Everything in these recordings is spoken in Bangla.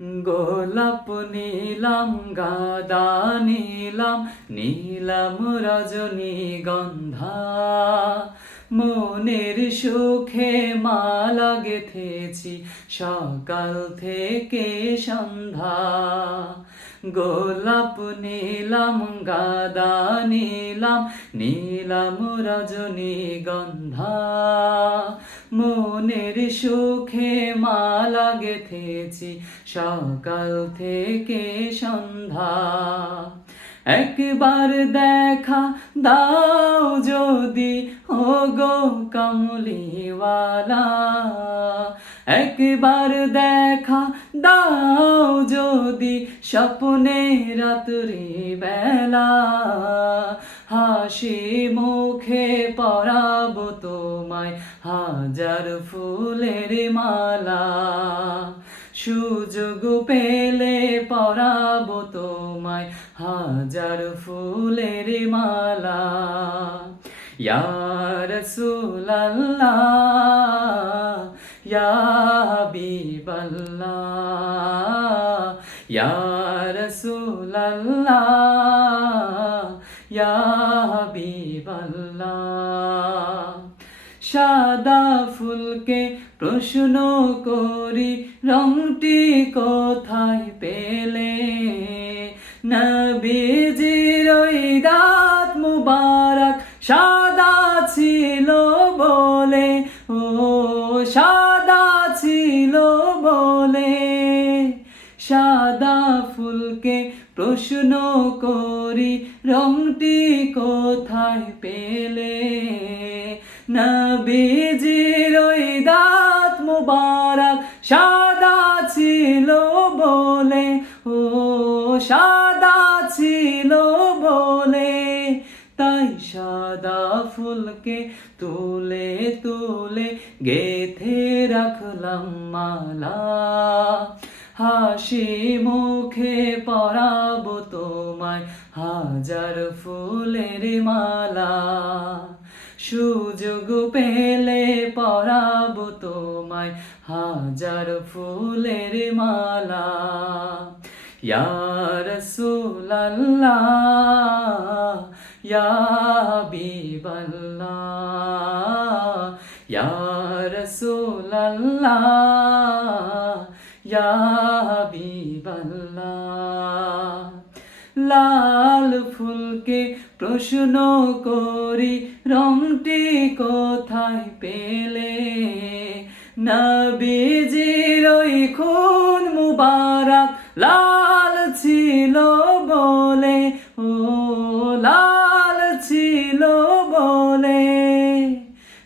গোলাপ নীলাম গাঁদা নীলাম নীলাম রজনীগন্ধা, মনের সুখে মালা গেথেছি সকাল থেকে সন্ধ্যা। গোলাপ নীলাম গাঁদা নীলাম নীলাম রজনীগন্ধা, মনের সুখে মালা গেথেছি সকাল থেকে সন্ধ্যা। একবার দেখা দাও যদি ওগো কামলিওয়ালা, একবার দেখা দাও যদি স্বপ্নে রাত্রি বেলা, হাসি মুখে পরাবো তোমায় হাজার ফুলের মালা। সুযোগ পেলে পরাবো তোমায় হাজার ফুলের মালা। ইয়া রাসূলাল্লাহ ইয়া হাবিবাল্লাহ, ইয়া রাসূলাল্লাহ ইয়া হাবিবাল্লাহ। সাদা ফুলকে প্রশ্ন করি রংটি কোথায় পেলে, নবীজির ওই দাঁত মুবারক সাদা ছিল বলে, ও সাদা ছিল বলে। সাদা ফুলকে প্রশ্ন করি রংটি কোথায় পেলে, নবীজির ওই দাঁত মুবারক সাদা ছিল বলে, ও সাদা ছিল বলে। তাই সাদা ফুলকে তুলে তুলে গেথে রাখলাম মালা, হাসি মুখে পরাবো তোমায় হাজার ফুলের মালা। সুযোগ পেলে পরাবো তোমায় হাজার ফুলের মালা। ইয়া রাসূলাল্লাহ ইয়া হাবিবাল্লাহ, ইয়া রাসূলাল্লাহ ইয়া হাবিবাল্লাহ। লাল ফুলকে প্রশ্ন করি রংটি কোথায় পেলে, নবীজির ওই খুন মুবারক লাল ছিল বলে, ও লাল ছিল বলে।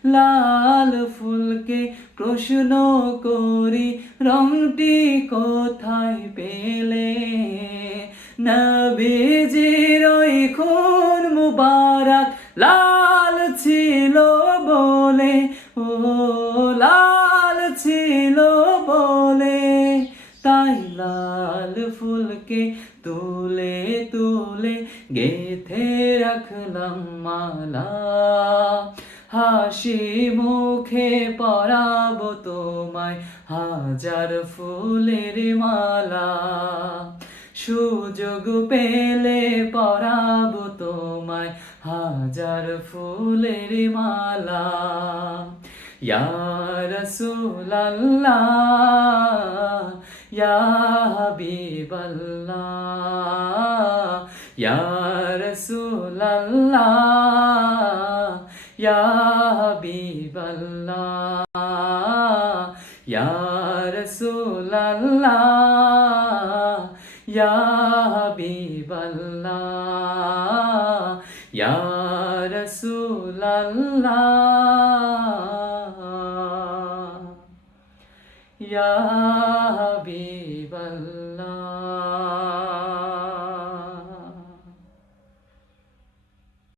লাল ফুলকে প্রশ্ন করি রংটি কোথায় পেলে, নবীজির ওই খুন মুবারক লাল ছিল বলে, ও লাল ছিল বলে। তাই লাল ফুলকে তুলে তুলে গেথে রাখলাম মালা, হাসি মুখে পরাবো তোমায় হাজার ফুলের মালা। সুযোগ পেলে পরাবো তোমায় হাজার ফুলের মালা। ইয়া রাসূলাল্লাহ ইয়া হাবিবাল্লাহ, ইয়া রাসূলাল্লাহ ইয়া হাবিবাল্লাহ, ইয়া রাসূলাল্লাহ ইয়া হাবিবাল্লাহ, ইয়া রাসূলাল্লাহ ইয়া